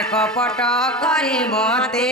আর কপট করি মতে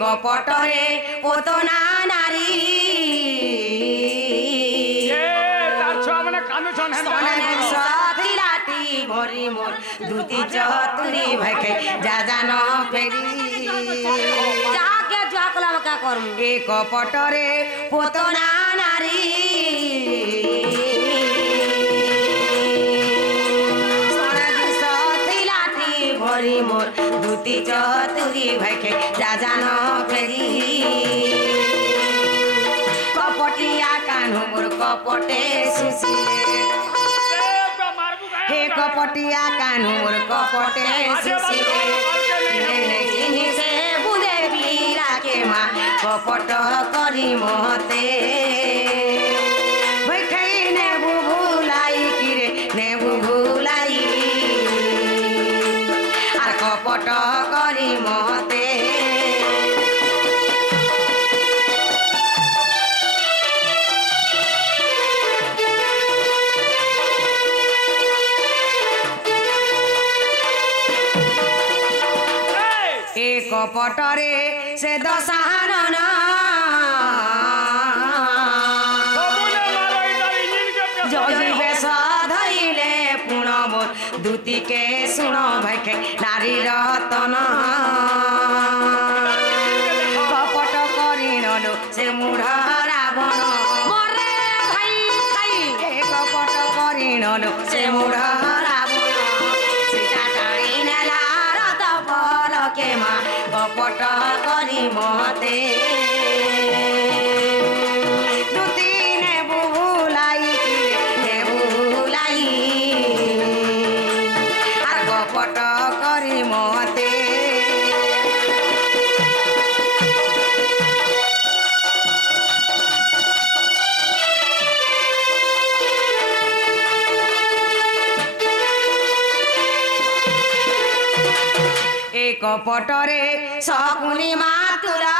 কপটরে পতনা নারী সাথিলাটি ভরি মোর দুতি চতুরি ভাইকে যা জান ফেরি যাকে জুয়া কলাম কা করম এ কপটরে পতনা নারী ভরি মোর দুতি চতুরি ভাইকে যা জান ফেরি কপটিয়া কানু মোর কপটে সুশীলে হে কপটিয়া কানু মোর কপটে সুশীলে জিনিসে বুদে বিরাকে মা কপট করি মতে ভাইখাই নেবু ভুলাই কিরে নেবু ভুলাই কপট করি মতে এ কপটরে সে দশানন দুতিকে শুণ ভাইকে নারী রতন কপট করি নলু সে মূঢ় রাবণ মরে ভাই খাই কপট করি নলু সে মূঢ় রাবণ সীতা টাড়ি নেলা রত পলকে মা কপট করি মতে দুতি নেবু ভুলাই নেবু ভুলাই কপট করি মতে এ কপটরে শকুনি মাতুরা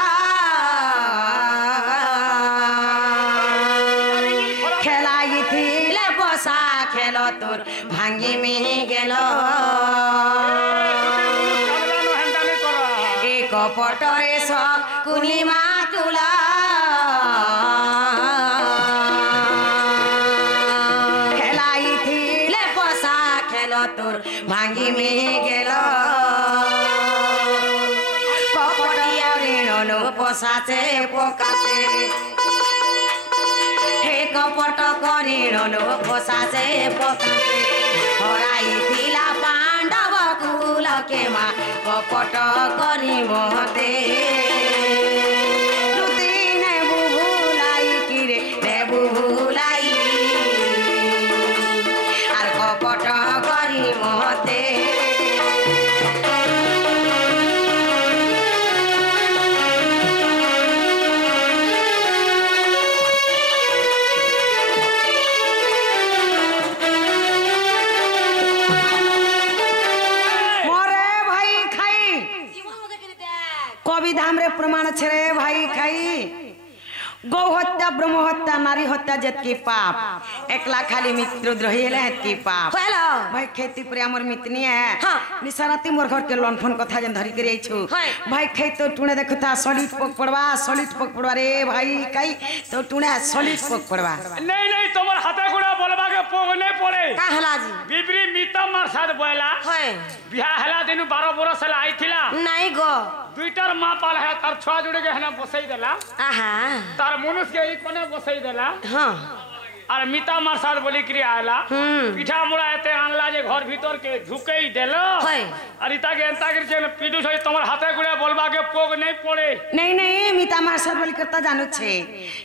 খেলাইছিলে বসা খেল তোর ভাঙ্গি মিহি গেল এ কপটরে শকুনি মাতুলা খেলাইছিলে বসা খেল তোর ভাঙ্গি মিহি গেল কপটিয়া ঋণ পশাচে পকাতে হে কপট করি ঋণ পশাচে পকাতে হরাইଥିଲା পাণ্ডব কুলকে মা কপট করি মতে দুতি নেবু ভুলাই কিরে নেবু ভুলাই আর কপট করি মতে धामरे प्रमाण छे भाई खाई गौ हत्या ब्रह्म हत्या नारी हत्या जेतकी पाप एकला खाली मित्र द्रोही हेले हेतकी पाप हेलो भाई खेती पर हमर मितनी है हां निसाराती मोर घर के लोन फोन कथा जन धरी करे छु भाई खै तो टुणे देखता सलिट पक पड़वा रे भाई काई तो टुणे सलिट पक पड़वा नहीं नहीं तोमर हाथे गुड़ा बोलबा के पोग नहीं पड़े का हला जी बिबरी मीता मार साथ बोला है बियाह हला दिन 12 बरस हला आइथिला नहीं गो दुईटार मां पाल है तार छुआ जुड़े के हना बसई देला आहा तार मनुष्य के ई कोने बसई देला हां আর মিতা মার সাথ বলি ক্রি আইলা পিঠা মুড়া এতে আনলা যে ঘর ভিতর কে ঢুকেই দেলো আর ইতাকে এন্তা করে যে পিডু ছই তোমার হাতে গুড়া বলবা কে পোগ নাই পড়ে नहीं नहीं মিতা মার সাথ বলি করতা জানো ছে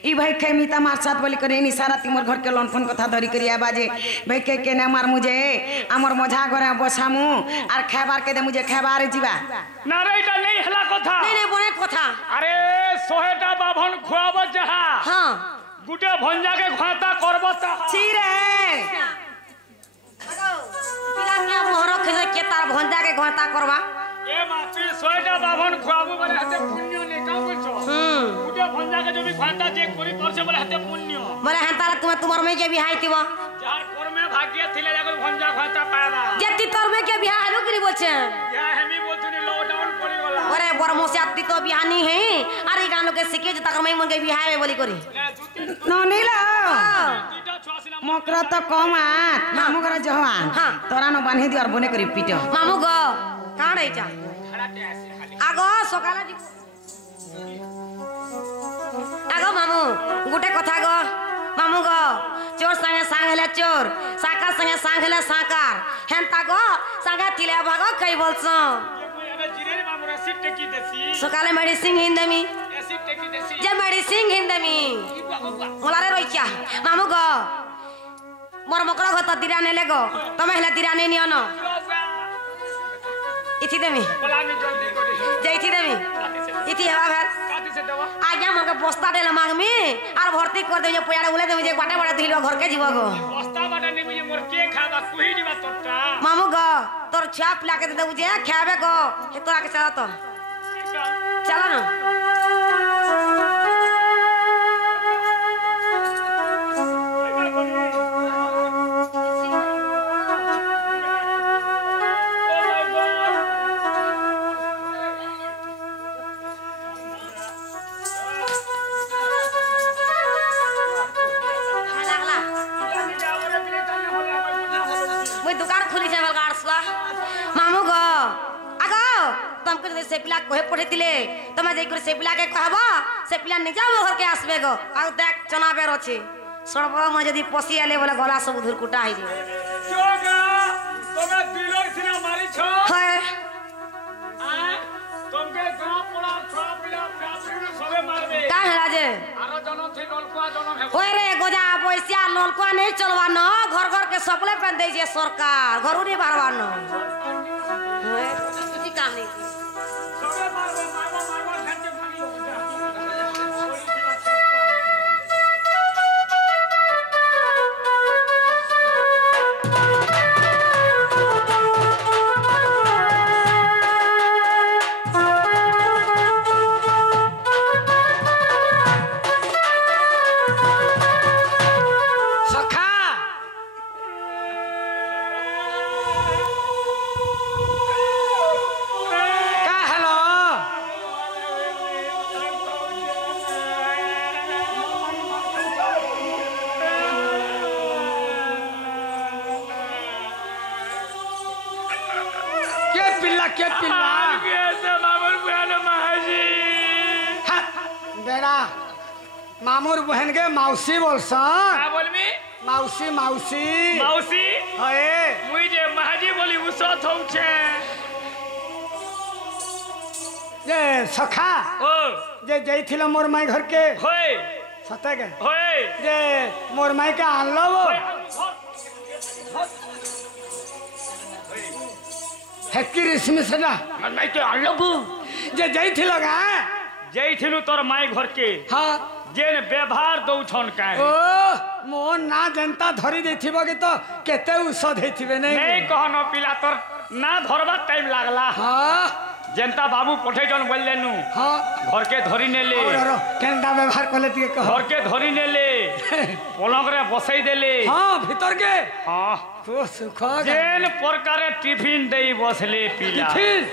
ই ভাই কে মিতা মার সাথ বলি করে নি সারা তিমর ঘর কে লনফন কথা ধরি করি আবাজে ভাই কে কেনে মার মুজে আমর মজা ঘরে বসামু আর খাবার কে দে মুজে খাবার জিবা না রে এটা নেই হলা কথা नहीं नहीं বনে আরে 100টা বাভন খুয়াব যাহা हां গুটে ভঞ্জাকে ঘাতা করব তাহা ছি রে পিলা কে মোহর খে কে তার ভঞ্জা के घाता करवा এ মাপি 100টা বাভন খুয়াবো বলে হাতে পুণ্য নে কাউ কইছো গুটে ভঞ্জাকে যদি ঘাতা যে করি করছে বলে হাতে পুণ্য বলে হেতালা তুমি তোমার মে के बिहाई थिबो যার কর্মে ভাগ্য থিলে যাগল ভঞ্জা ঘাতা পাবা যেতি তোর মে के बिहाई हलु करी बोलছে ইয়া হেমি বলতুনি লকডাউন পড়ি গলা ओरे बरमोसियाती तो बिहानी है अरे गान लोग के सिके जता कर मैं मन के बिहाई में बोली करी न नीला দুইটা ছুয়াছিনা मकरा तो कम आत मामू घर जवान तोरा न बांधी दी और बने करी पीटो मामू गो काण है जा খাড়াতে আসে খালি आगो सकाला जी आगो मामू गुटे कथा गो मामू गो चोर संगे सांग हेले चोर साकार संगे सांग हेले साकार हेंता गो संगे तिले भागो कई बोलसो এবে জিরের মামুরা সিট টেকি দেছি सकाले मेडिसिन हिंदमी এসিড টেকি দেছি जे मेडिसिन हिंदमी मोलारे रोइया मामू गो मोर मकरा घत दिरा नेले गो तमे हेले दिरा नै नियो न इथि देमी বলামি জলদি করি जे इथि देमी इथि हेबा भेल কাটি সে দেবা आज्ञा मोके बस्ता देले मांगमी आर भर्ती कर दे जे पयाडे उले दे जे बाटे बाटे दिलो घर के जीव गो বস্তা বাটা নিবি যে মোর কে খাবা কুহি দিবা তোরটা मामू गो तोर छा पिला के दे जे खाबे गो हे तोरा के चला तो चला न दुकान खुली से गाड़सला मामू गो आगो तुम के से पिला कोहे पठे दिले तुम जे कर से पिला के कहबो से पिला नि जाबो घर के आसबे गो आ देख चना बेर अछि सरब म जदी पसी आले बोले गला सब धुर कुटा है जे जोगा तोमे दिलो सिना मारी छ है आ तुमके गांव पड़ा छ पिला फ्याफरी सबे मारबे का है राजे आरो जनम थी नलकुआ जनम है ओए रे गोजा पैसा नलकुआ नहीं चलवा न घर घर के सप्लाई पेन दे जे सरकार घरु नहीं भरवा न किसी काम नहीं सबे मारबे मारबो घंटे भागी के पिल्ला ऐसे मामूर बहन महाजी बेड़ा मामूर बहन के मौसी बोलसन का बोलमी मौसी मौसी मौसी हए मुई जे महाजी बोली उसो थौ छे जे सखा ओ जे जइथिल मोर माई घर के होय सते के होय जे मोर माई के आनलो वो हेकी रेशमी सजा मन माई के आनलो जे जइथिल गा जइथिलु तोर माई घर के हां जेन व्यवहार दौ छन का ओ मोहन ना जनता धरी देथिबो के तो केते औषध हेथिबे नहीं नहीं कहनो पिला तोर ना धरबा टाइम लागला हां जनता बाबू पठे जन बोल लेनु हां घर के धरी नेले और केंदा व्यवहार करले ती कह घर के धरी नेले पलंग रे बसई देले हां भीतर के हां तो सुख जेन प्रकारे टिफिन देई बसले पिला टिफिन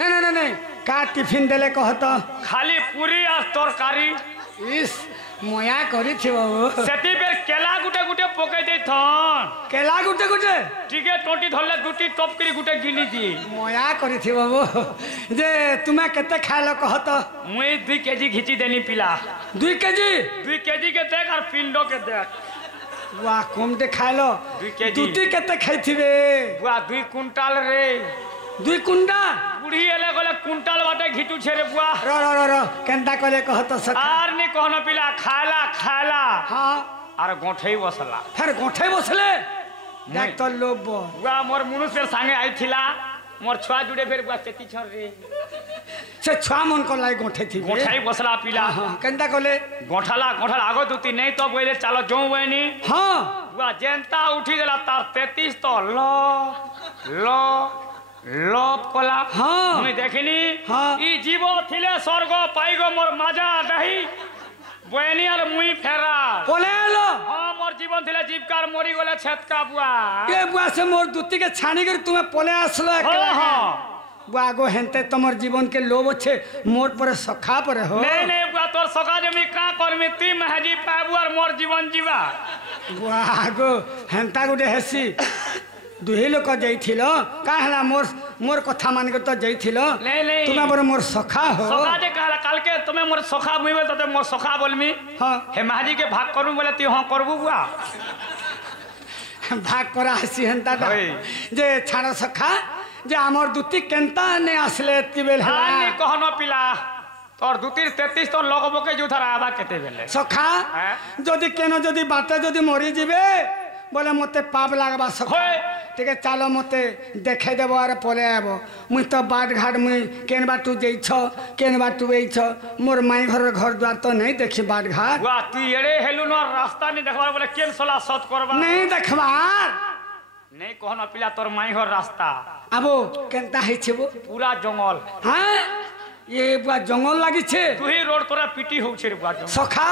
नहीं नहीं का टिफिन देले कहत खाली पूरी और तरकारी इस मोया करी थी बाबू सेती बेर केला गुटे गुटे पकाई दे थन केला गुटे गुटे टिके टोटी धरले दुटी टपकरी गुटे गिनी दी मोया करी थी बाबू जे तुम्हें केते खाइलो कहत मुई 2 केजी घिची देनी पिला 2 केजी 2 केजी के देख और पिंडो के देख वाह कमते खाइलो 2 केजी दुटी केते खाइथिबे बुआ 2 कुंटाल रे 2 कुंडा बुढ़ी एले गले कुंटाल बाटे घिटू छे रे बुआ रो केंदा कले कहत सखा आर नी कहनो पिला खाला हां आर गोठई बसला फिर गोठे बसले देख तो लोब बुआ मोर मुनुष के संगे आई थिला मोर छुआ जुड़े फिर बुआ चेती छर रे से छुआ मन को लाई गोठे थी गोठाई बसला पिला केनता कोले गोठाला आगो दुती नहीं तो बोले चलो जो वेनी हां बुआ जेंता उठी देला तार 33 तो लो कोला हां मैं देखिनी हां ई जीवो थिले स्वर्ग पाइगो मोर माजा दही बहनी और मुई फेरा पोलेलो हां मोर जीवन थिले जीवकार मोरी गले छेतका बुआ के बुआ से मोर दुत्ती के छानी कर तुम्हें पोले आसलो एकला हां बुआ गो हेंते तमर जीवन के लोभ छे मोर पर सखा पर हो नहीं बुआ तोर सखा जे मी का करमी ती महजी पाबू और मोर जीवन जीवा बुआ गो हेंता गुटे हेसी दुही लोक जाइथिलो काहला मोर कथा मान के तो जाइथिलो नहीं तुमे पर मोर सखा हो सखा जे कहला काल के तुमे मोर सखा मुइबे तो मोर सखा बोलमी हां हे महाजी के भाग करू बोले ती हां करबू बुआ भाग करा हसी हेंता जे छाड़ सखा जे हमर दुती केनता ने असले एतकी बेल हला हां कहनो पिला तोर दुतीर 33 तो लगबो के जुथरा आबा केते बेले सखा जदी केनो जदी बाटे जदी मरि जिबे बोले मते पाप लागबा सखा ठीक है चलो मते देखे देबो आरे पले आबो मुई तो बाट घाट मुई केन बाटू जइछ केन बाटू एइछ मोर माई घर द्वार तो नहीं देखी बाट घाट वा तू एड़े हेलु न रास्ता नहीं देखबार बोले केन सोला सत करबा नहीं देखबार नहीं कहनो पिला तोर माई घर रास्ता आबो केनता है छबो पूरा जंगल हां ये बुआ जंगल लागी छे तू ही रोड तोरा पिटी हो छे रे बुआ सखा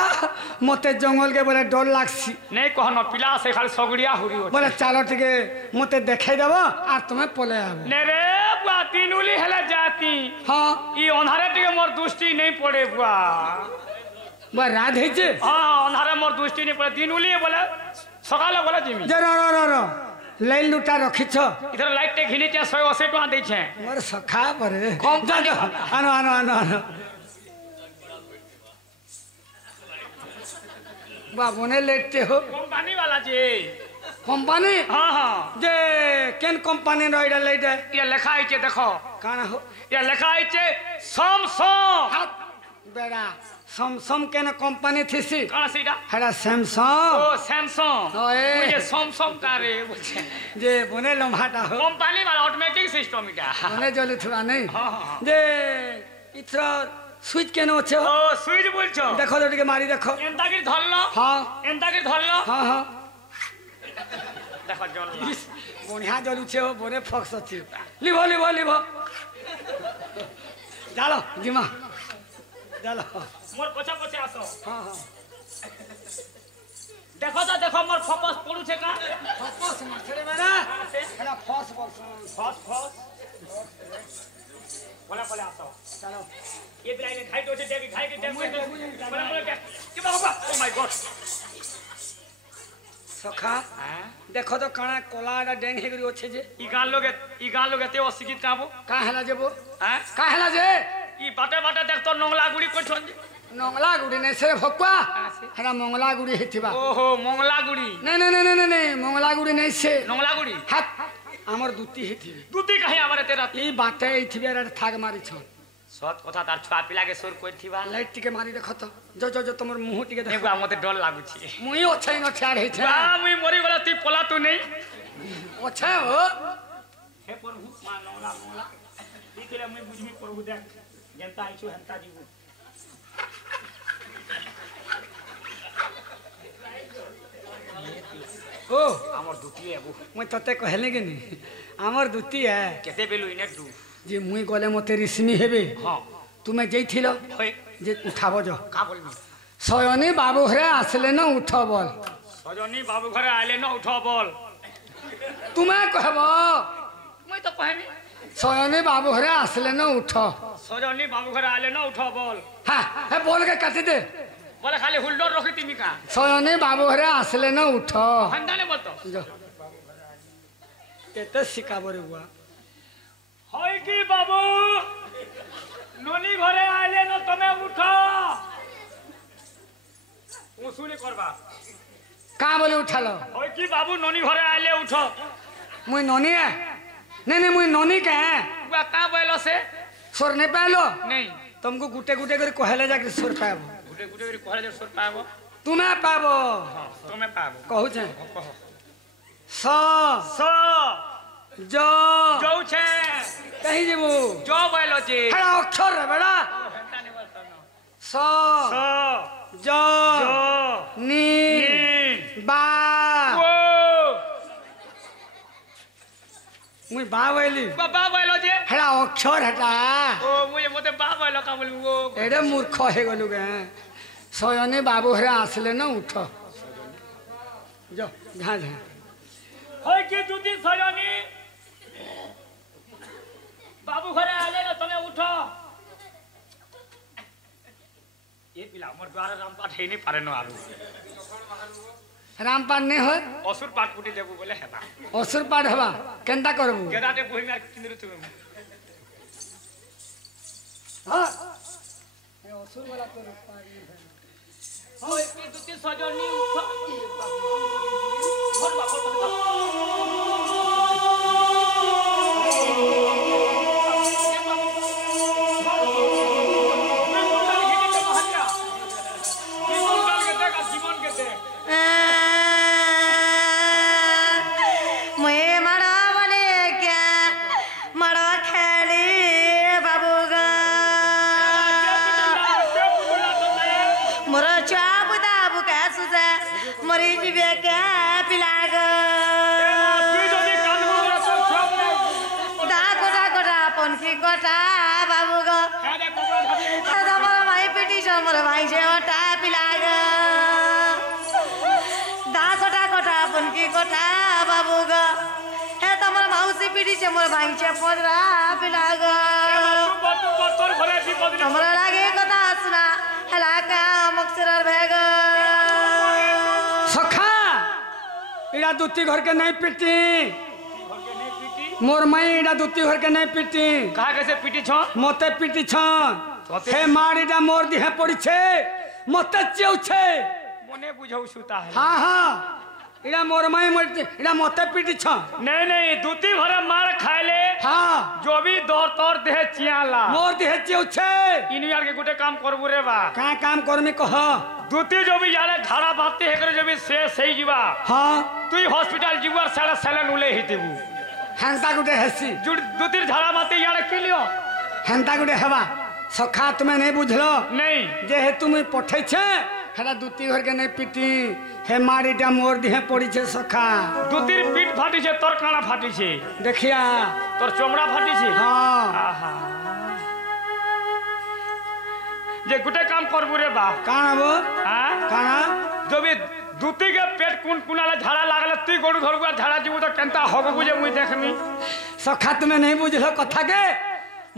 मते जंगल के बोले डर लागसी नहीं कहनो पिला से खाली सगड़िया हुरी हो बोले चलो ठीक है मते देखाई देबो आ तुम्हें पले आबो ने रे बुआ तीनुली हेले जाती हां ई अंधारे टिके मोर दृष्टि नहीं पड़े बुआ बुआ रात है छे हां अंधारे मोर दृष्टि नहीं पड़े तीनुली बोले सकाले बोले जिमी जे रो लाइन लुटा रखिछ इधर लाइट टे घिनी चे 180 टका दै छे मोर सखा पर कम आनो बाबू ने लेटे हो कंपनी वाला जी कंपनी हां जे केन कंपनी रो इडा लेटे ये लिखा है देखो काना हो ये लिखा है सैमसंग बेड़ा सैमसंग केन कंपनी थिसी कौन सीधा हेडा सैमसंग ओ सैमसंग ओए मुझे सैमसंग का रे बुझे जे बने लम्हाटा हो कंपनी वाला ऑटोमेटिक सिस्टम इटा बने जली थुआ नहीं हां जे इथरा स्विच केन আছে ओ स्विच बोलछो देखो तो मारी देखो एंता की धरलो हां एंता की धरलो हां देखो जलला बढ़िया जलुछे हो बने फक्स अछि लिभो चलो जिमा चलो मोर पछा आसो हां देखो तो देखो मोर फोकस पड़ू छे का फोकस मछरे मेरा एला फस बोला आसो चलो ये बिलाई ने खाई तो छे देवी खाई के टाइम बोला कि बाबा ओ माय गॉड सखा देखो तो काना कोलाडा डेंग हेगरी ओछे जे ई गाल लोग एते अशिक्षित काबो का हेला जेबो हैं का हेला जे ई बाटे देख तो नंगला गुड़ी कोठन जे नंगला गुड़ी ने से भक्वा हेला मंगला गुड़ी हेथिबा ओहो मंगला गुड़ी नहीं मंगला गुड़ी नहीं से नंगला गुड़ी हाथ हमर दुती हेथिबे दुती कहीं आबारे तेरा ई बाटे हेथिबे रे थाग मारी छ सत कथा तार छुआ पिला के सुर कोइ थिबा लाइट टिके मारी देखो तो जो तमर मुंह टिके देखो एगुआ मते डर लागु छी मुई ओछै न छाड़ हे छ बा मुई मरि गला ती पला तू नहीं ओछै हो हे प्रभु नंगला इतले मुई बुझमी प्रभु देख जनता आइछु हंता जीवु ओ हमर दुती एबु मैं तते कहले के नी हमर दुती है केते बेलु इने दू जे मुई गले मते रिसमी हेबे हां तुमे जइथिलो होय जे उठाबो जो का बोलबी सयनी बाबू घरे आसले न उठ बोल सजनी बाबू घरे आइले न उठ बोल तुमे कहबो मुई तो कहनी सयनी बाबू घरे आसले न उठ सजनी बाबू घरे आइले न उठ बोल हां हे बोल के काटी दे बोले खाली हुल्डर रखी तिमी का सयनी बाबू घरे आसले न उठ हंदाले बोलतो जो केते सिकाबो रे बुआ होय की बाबू ननी घरे आइले न तमे उठ मुसुली करबा का बोले उठालो होय की बाबू ननी घरे आइले उठ मुई ननी है नहीं मुई ननी के बुआ का बोलो से सोर नहीं पालो नहीं तुमको गुटे कर कहले जाके सोर पाबो गुटे करी कहले जे सुर पाबो तुम्हें पाबो तमे पाबो कहू छे कहो स स जो जोछे कहीं जीवु जो बायोलॉजी हेड़ा अक्षर रे बेड़ा स जो नी बा मुई बा बोली बाबा बायोलॉजी हेड़ा अक्षर हेटा ओ मुझे मते बा बायोलो का बोलू वो एडे मूर्ख हे गलु गे सयने बाबू हरे आसले न उठ जो झा झा होय की दुदी सयनी बाबू घरे आले न तमे उठो ये पिला मोर द्वारा रामपाठ हे नहीं पारे न आलू रामपाठ नहीं हो असुर पाठ पुटी देबू बोले हेबा असुर पाठ हवा केनता करबू गेदाटे बोहि मार किंदरु तुमे हां ए असुर वाला तो पारी है होय की दुदी सजनी उठो घर बाबू मोर भाई से पदरा पिलाग हमरा लागे कथा सुना हला का मक्सरर भेग सखा इड़ा दूती घर के नहीं पिटी मोर मई इड़ा दूती घर के नहीं पिटी कहा कैसे पिटी छ मते पिटी छ हे मारीडा मोर दिहे पड़ी छे मते चेउ छे मने बुझौ सुता है हां हां इड़ा मोर माई मरते इड़ा मते पिटी छ नहीं नहीं दूती भरे मार खाइले हां जो भी दौर तौर देह चियाला मोर देह चेउ छे इनियार के गुटे काम करबू रे बा का काम करमी कह दूती जो भी याले झाड़ा बाते हे करे जो भी से सही जीवा हां तुई हॉस्पिटल जीवा साला साला नुले ही देबू हंता गुटे हसी जुड़ दूतीर झाड़ा बाते याले के लियो हंता गुटे हवा सखा तुम्हें नहीं बुझलो नहीं जे हे तुम्हें पठै छे हेला दूती घर के नहीं पिटी हे मारीटा मोर दिहे पड़ी छे सखा दूतीर पीठ फाटी छे तोर काना फाटी छे देखिया तोर चमड़ा फाटी छे हां आहा जे गुटे काम करबू रे बा काना बो हां काना जो भी दूती के पेट कुन कुनाला झाड़ा लागले तुई गोडू धरबू झाड़ा जीवू तो केनता होबू बुझे मुई देखमी सखा तुम्हें नहीं बुझलो कथा के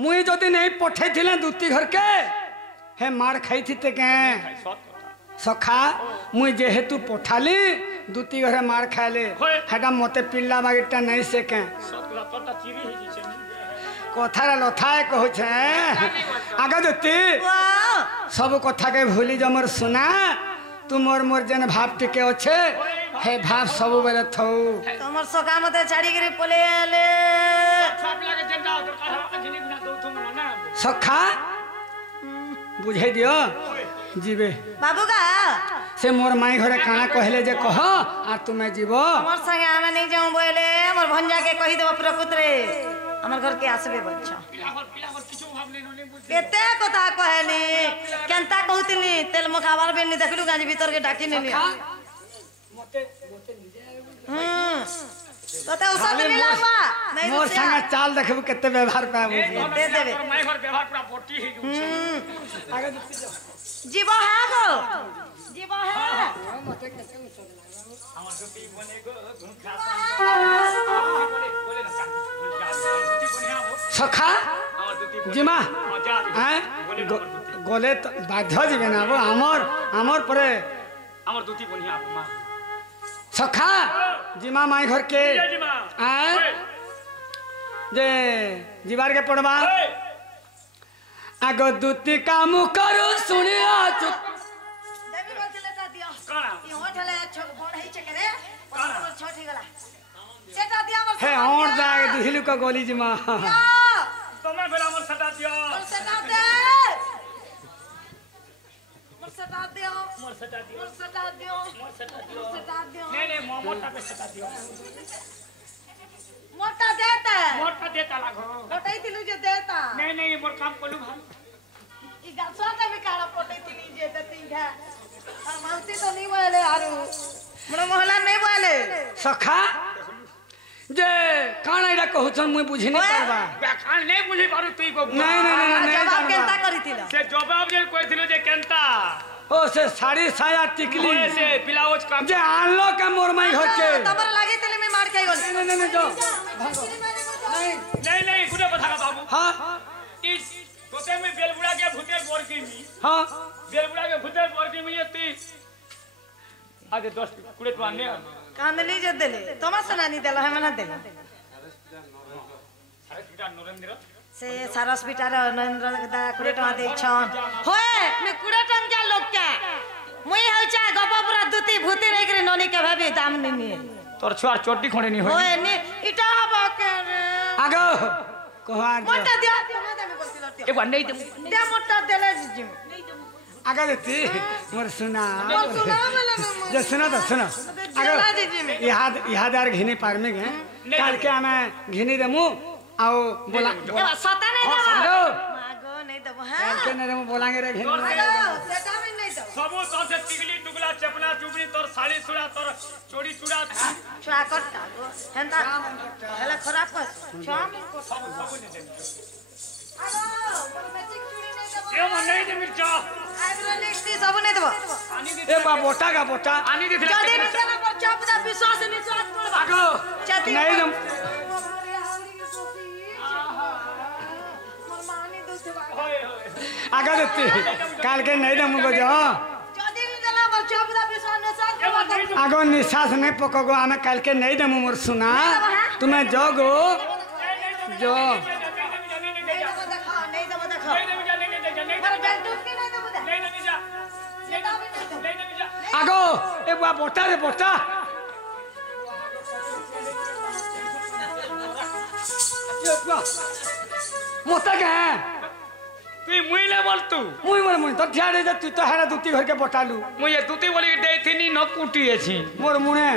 मुई जदी नहीं पठै थिले दूती घर के हे मार खाई थिते के सखा मुई जेहेतु पठाली दूती घरे मार खाले हेटा मते पिल्ला बागिटा नहीं सेके कथारा लथाए कहू छे आगे दूती सब कथा के भूली जमर सुना तू मोर मोर जन भाव टिके अच्छे हे भाव सब बेले थौ तमर सका मते छाड़ी के पले आले सखा बुझे दियो जीवे बाबू का से मोर माई घरे काना कहले जे कह आ तुमे जीवो हमर संगे आमे नहीं जाऊ बोले हमर भंजा के कहि देबो प्रकुतरे हमर घर के आसबे बच्चा केते कथा कहली केनता कहतिनी तेल मखाबार बेनी देखलु गाजी भीतर के डाकी नहीं मते तते औसत मिलावा नहीं मोर संगे चाल देखबो केते व्यवहार पाबो दे देबे माई घर व्यवहार पूरा बोटी ही आगे जीवो है गो जीवो है मते केते हमर दूती बने गो सखा जिमा हैं गोले तो बाध्य जीवे ना वो हमर परे हमर दूती बनिया मां सखा जिमा माई घर के हैं जे जीवार के पड़वा आगो दूती काम करू सुनिया चुप देवी बोलले ता दियो काना ई होठले छोट बोड़ है चकरे छोटी गला सेटा दिया हमर हे और जागे दिलु का गोली जिमा तमे बेला हमर सटा दियो सेटा दे मोर सेटा दियो मोर सटा दियो मोर सेटा दियो मोर सटा दियो सेटा दियो नहीं नहीं मोटा पे सटा दियो मोटा दे मोटा देता लागो पटई तिलु जे देता नहीं मोर काम कोलू भाई ई गाछटा में काला पटई तिली जे देती है और माउती तो नहीं बोले आरु मोर मोहला नहीं बोले सखा जे काना इडा कहछन मुई बुझी नहीं पारबा व्याख्यान नहीं बुझी पारु तुई को नहीं जवाब केनता करितिला से जवाब जे कहथिलो जे केनता ओ से साड़ी साया टिकली से ब्लाउज का जे आनलो का मोर माई घर के तबर लागे तले में मार के गल नहीं जो नहीं गुडे बता बाबू हां इस तोते में बेलबुड़ा के भूते बोरकी मी हां बेलबुड़ा के भूते बोरकी मी ती आजे 10 कुड़े तो आने कांदली जे देले तमा सुनानी देला है मना देला से सारस बिटार नरेंद्र दा कुड़े टका दे छन होए मैं कुड़े टन जा लोग के मुई हो चा गपपुरा दुती भूती रे करे ननी के भाभी दाम नहीं तोर छुआर चोटी खणे नहीं होय होए नी इटा हबा के रे आगो कहवा मोटा दिया ना दे बोलतिलो एक बार नहीं दे मोटा देले जी आगे देती मोर सुना सुना वाला जे सुना तो सुना चला जी में याद यार घिनी पार में गए काल के हमें घिनी देमु आओ बोला सता नहीं दे आगो मागो नहीं दब हां काल के नहीं देमु बोलांगे रे घिनी आगो सेटा में नहीं दब सबो तो से टिकली टुकला चपना चुबड़ी तोर साड़ी सुड़ा तोर चोड़ी चूड़ा छुआ करता गो हेंता हला खराब कर छुआ को सब नहीं दे आगो मैजिक चूड़ी नहीं दब ये मन नहीं दे मिर्चा आइब्रो लिपस्टिक सब नहीं दब आनी दे ए बा बोटा का बोटा आनी दे जदी नहीं देला पर चाप दा विश्वास नहीं सोच पड़ आगो जदी नहीं दम आगे देती काल के नहीं दम को जो जदी नहीं देला पर चाप दा विश्वास नहीं सोच पड़ आगो निश्वास नहीं पकोगो हमें काल के नहीं दम मोर सुना तुम्हें जोगो जो नहीं दब देखो पर डंडू के नहीं दब आगो ए बा बोटा रे बोटा ये बा मोटा के তুই মুই লে বল তু मुई तो ध्यान दे तू तो हेरा दुती घर के बोटालू মুই এ দুতি বলি দেইथिनी ন কুটিয়েছি मोर मुने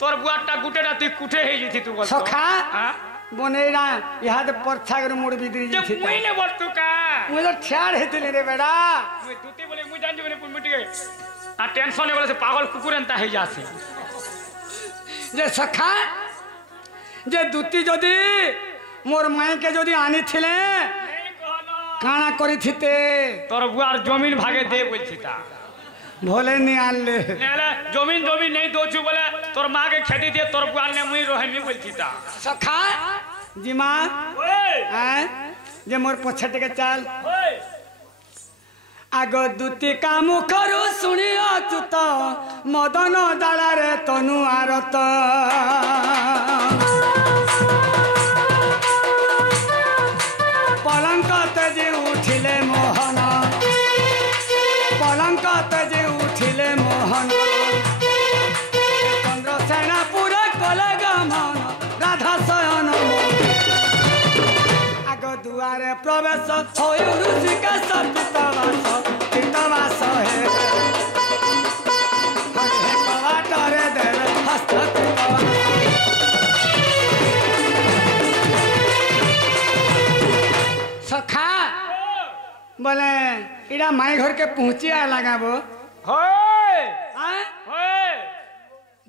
তোর বুয়ারটা গুটেটা তুই কুটে হই যেতি তু বল सखा हां बनेरा यहाँ तो परछा कर मोड़ बिदरी যে जी মুই লে বল তু কা मुई तो ठाड़ हेतले रे बेड़ा মুই দুতি বলি মুই জানি বলি পুমিটি গে आ टेंशन বলে সে পাগল কুকুরেনতা হই যাছে जे सखा जे दुती जदी मोर माई के जदी आनी थिले এই कहलो काना करी थिते তোর বুয়ার জমিন ভাগে দে বলছি তা भोले नहीं आनले নেলে জমিন नहीं दोचू बोले তোর মাকে খেতে দিয়ে তোর বুয়ার নে মুই রহিমি বলছি তা सखा जिमा ওই हैं जे मोर पछट के चल ওই आगो दुती काम करू सुनियो तू तो मदन डाला रे तनु आरत पलंक तेजी उठिले मोहन पलंक तेजी उठिले मोहन चंद्र सेना पूरा कले गमन राधा शयन आगो दुआरे प्रवेश होय ऋषिका सतीतवास हे हरे कवाटरे देवे हस्तकृत सखा बोले इड़ा माई घर के पहुंचिया लगाबो होय आय होय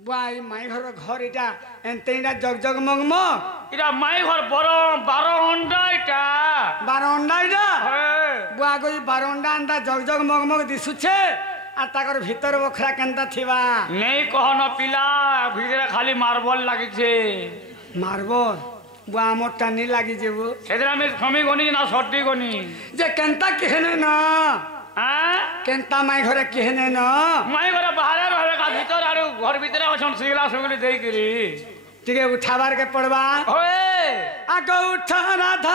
बुआई माई घर घर इटा एनते इड़ा जग जग मगमग इरा माई घर बड़ 12 अंडा इटा 12 अंडा इड़ा होय बुआ गई 12 अंडा अंडा जग जग मगमग दिसुछे आ ताकर भीतर बखरा केनता थिबा नहीं कहन पिला ভিতরে খালি মার্বল লাগিছে मारबो बुआ मोटा नहीं लागी जेबो সেদিন আমি সমী গনি না সর্দি গনি जे केनता केहने ना হ্যাঁ केनता माई घरे केहने ना মাই ঘরে বাহারে রহে কা ভিতর আর ঘর ভিতরে অছন সিগলা সুগলি দেই করি ठीक है उठाबार के पड़वा होय आगो उठा राधा